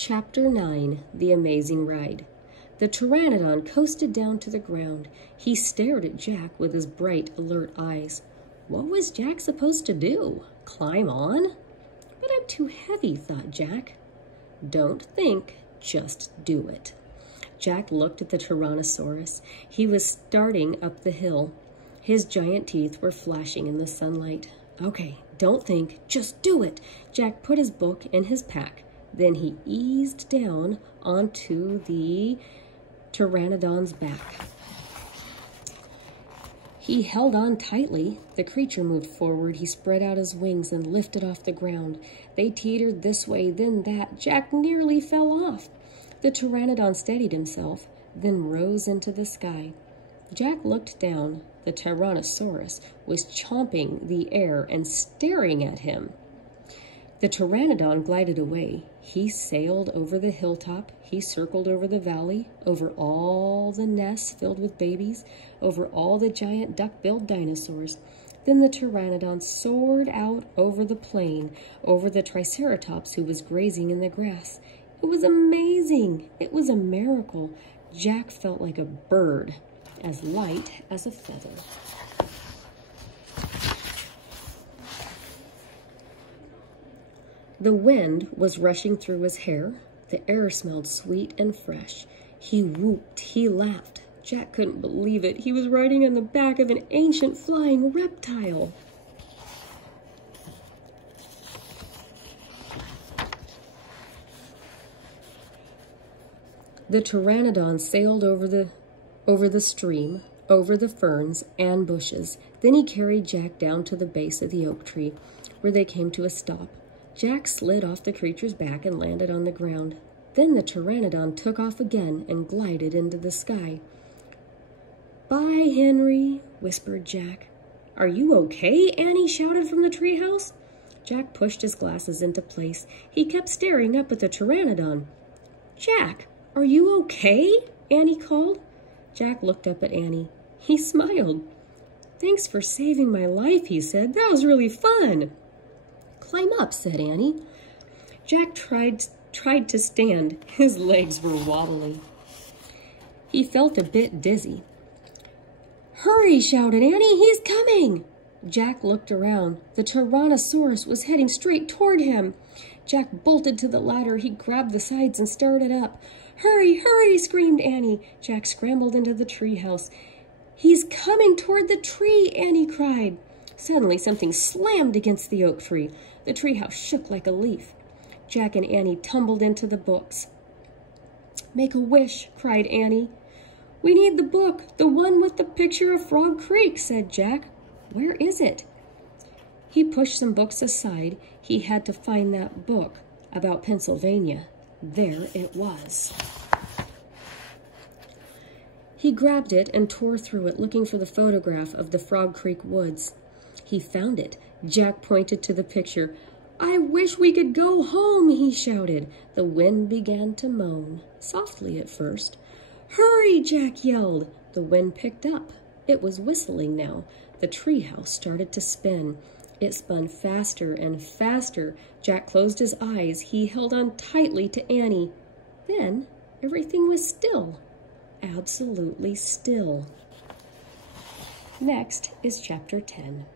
Chapter 9, The Amazing Ride. The pteranodon coasted down to the ground. He stared at Jack with his bright, alert eyes. What was Jack supposed to do? Climb on? But I'm too heavy, thought Jack. Don't think, just do it. Jack looked at the Tyrannosaurus. He was starting up the hill. His giant teeth were flashing in the sunlight. Okay, don't think, just do it. Jack put his book in his pack. Then he eased down onto the pteranodon's back. He held on tightly. The creature moved forward. He spread out his wings and lifted off the ground. They teetered this way, then that. Jack nearly fell off. The pteranodon steadied himself, then rose into the sky. Jack looked down. The Tyrannosaurus was chomping the air and staring at him. The pteranodon glided away. He sailed over the hilltop. He circled over the valley, over all the nests filled with babies, over all the giant duck-billed dinosaurs. Then the pteranodon soared out over the plain, over the triceratops who was grazing in the grass. It was amazing. It was a miracle. Jack felt like a bird, as light as a feather. The wind was rushing through his hair. The air smelled sweet and fresh. He whooped. He laughed. Jack couldn't believe it. He was riding on the back of an ancient flying reptile. The pteranodon sailed over the stream, over the ferns and bushes. Then he carried Jack down to the base of the oak tree, where they came to a stop. Jack slid off the creature's back and landed on the ground. Then the pteranodon took off again and glided into the sky. "Bye, Henry," whispered Jack. "Are you okay?" Annie shouted from the treehouse. Jack pushed his glasses into place. He kept staring up at the pteranodon. "Jack, are you okay?" Annie called. Jack looked up at Annie. He smiled. "Thanks for saving my life," he said. "That was really fun." "Climb up," said Annie. Jack tried to stand. His legs were wobbly. He felt a bit dizzy. "Hurry," shouted Annie. "He's coming!" Jack looked around. The Tyrannosaurus was heading straight toward him. Jack bolted to the ladder. He grabbed the sides and started up. "Hurry, hurry!" screamed Annie. Jack scrambled into the treehouse. "He's coming toward the tree!" Annie cried. Suddenly, something slammed against the oak tree. The treehouse shook like a leaf. Jack and Annie tumbled into the books. "Make a wish," cried Annie. "We need the book, the one with the picture of Frog Creek," said Jack. "Where is it?" He pushed some books aside. He had to find that book about Pennsylvania. There it was. He grabbed it and tore through it, looking for the photograph of the Frog Creek woods. He found it. Jack pointed to the picture. "I wish we could go home," he shouted. The wind began to moan, softly at first. "Hurry," Jack yelled. The wind picked up. It was whistling now. The treehouse started to spin. It spun faster and faster. Jack closed his eyes. He held on tightly to Annie. Then everything was still. Absolutely still. Next is Chapter 10.